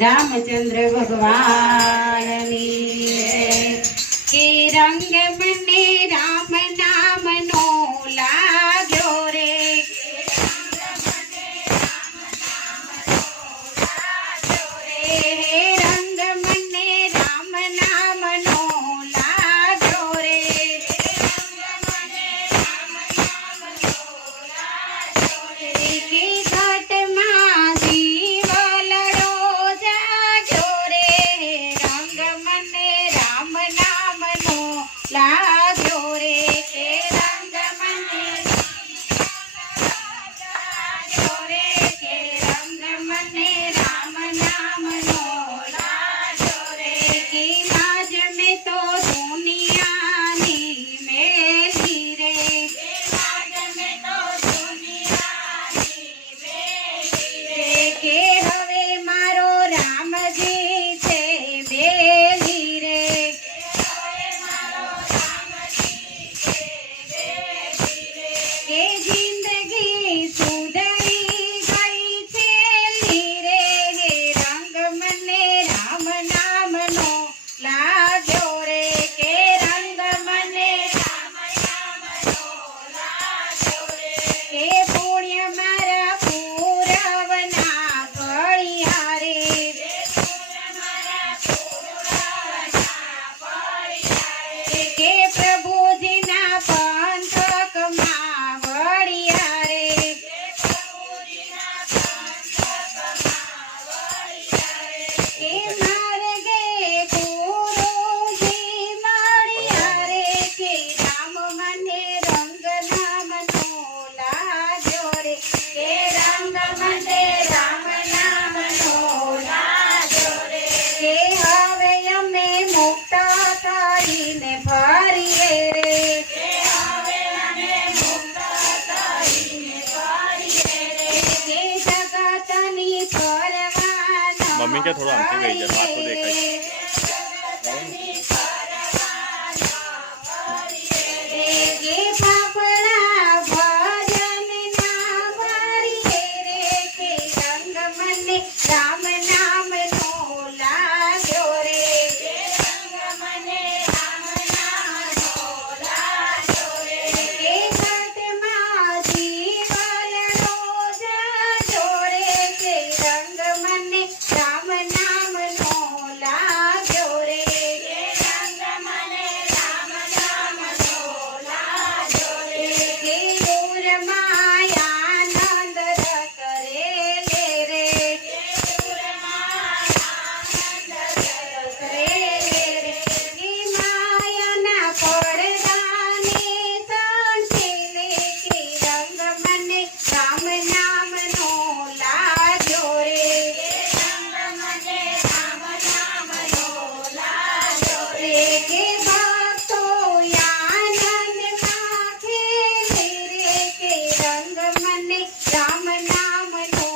रामचंद्र भगवाननी के रंग मने राम नाम नो लाग्यो रे रंग मने राम नाम नो लाग्यो रे के घट मां जीव लड़ो जाग्यो रे रंग मने राम नाम नो लाग्यो रे के रंग मने लाग्यो रे के रंग मने राम नाम नो लाग्यो रे की लाज में तो दुनिया नी मेली रे लाज में तो दुनिया नी मेली रे के हवे मारो रामजी छे बेली रे हवे मारो रामजी छे बेली रे के जिंदगी सुधरी गई छेली रे हे रंग मने राम नाम नो लाग्यो रे के रंग मने राम नाम नो लाग्यो रे के पुण्य मारा पूरवना कळिया रे पुण्य मारा पूरवना कळिया रे के प्रभुजीना पंथक માં વળિયા રે પ્રભુજીના पंथक માં વળિયા રે કે માર્ગે ગુરુજી મળ્યા રે કે રામ મને રંગ નામ નો लाग्यो रे के रंग मने राम नाम नो लाग्यो रे के हवे अमे मुक्त करीने फरीए रे के हवे अमे मुक्त करीने फरीए रे के जगतनी परवानो मम्मी के थोड़ा आंटी गई है बात तो देखा है जगतनी परवानो फरीए रे के फाफड़ा भजन ना भरीए रे के रंग मने राम नाम नो लाग्यो रे के रंग मने राम नाम नो लाग्यो रे के घट मां जीव लड़ो जाग्यो रे के रंग मने राम नाम नो लाग्यो रे के रंग मने राम नाम नो लाग्यो रे के दूर मायानंद करे ले रे के दूर मायानंद करे ले रे के मायाना પડદાને સંચેલે કે રંગ મને રામ નામ નો लाग्यो रे के रंग मने राम नाम नो लाग्यो रे के भक्तो आनंद माखे रे के रंग मने राम नाम नो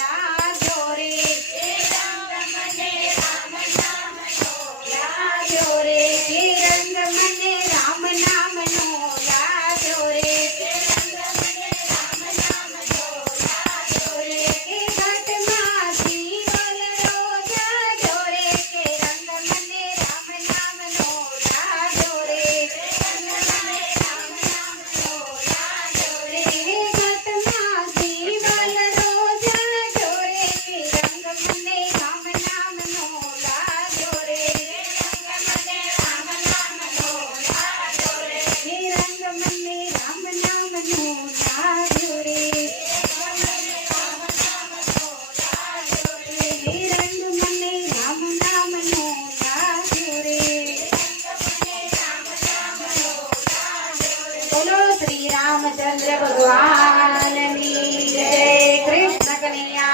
लाग्यो रे के रंग मने राम नाम नो लाग्यो रे के रंग मने राम नाम नो लाग्यो रे के रंग मने राम नाम नो लाग्यो रे के घट मां जीव लड़ो जाग्यो रे के रंग मने राम नाम नो लाग्यो रे के रंग मने राम नाम नो लाग्यो रे घट मां जीव लड़ो जाग्यो रे के रंग मने राम नाम नो लाग्यो रे रंग मने राम नाम नो लाग्यो रे के रंग मने राम नाम नो लाग्यो रे रंग मने राम नाम नो लाग्यो रे बोलो श्री रामचंद्र भगवान की जय कृष्ण कन्हैया